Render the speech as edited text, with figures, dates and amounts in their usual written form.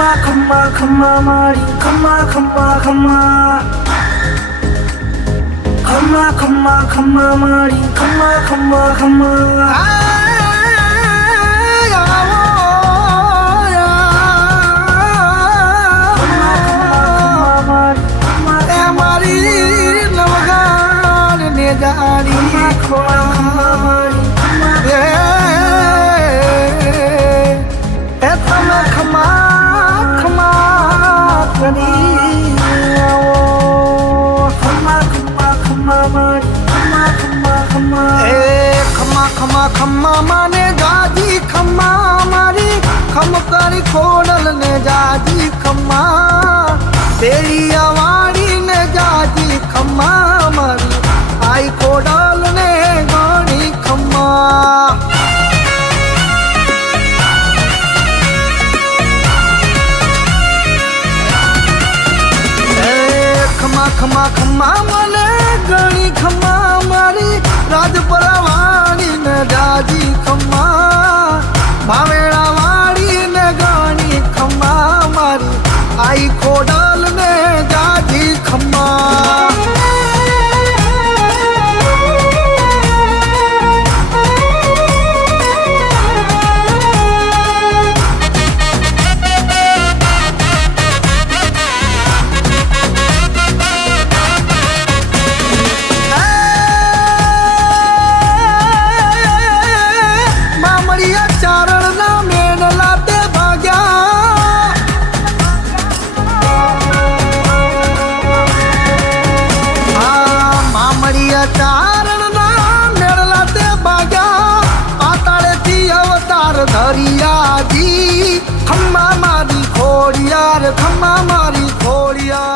ખમ્મા મારી ખમ્મા મારી ખમ્મા ખમ્મા માને જાજી ખમ્મા મારી ખમકારી ખોડલ ને જાજી ખમ્મા તેરી વાડી ને જાજી ખમ્મા મારી આઈ ખોડલ ને ગણી ખમ્મા ખમ્મા મને ગણી ખમ્મા મારી રાજપરા વાડી ને જાજી ખમ્મા ભાવેડા વાડી ને ગણી ખમ્મા મારી આઈ ખોડલ ને જાજી ખમ્મા ચારણ ના મેળલા તે ભાગ્યા પાતાળે થી અવતાર ધરિયાજી ખમ્મા મારી ખોડિયાર ખમ્મા મારી ખોડિયાર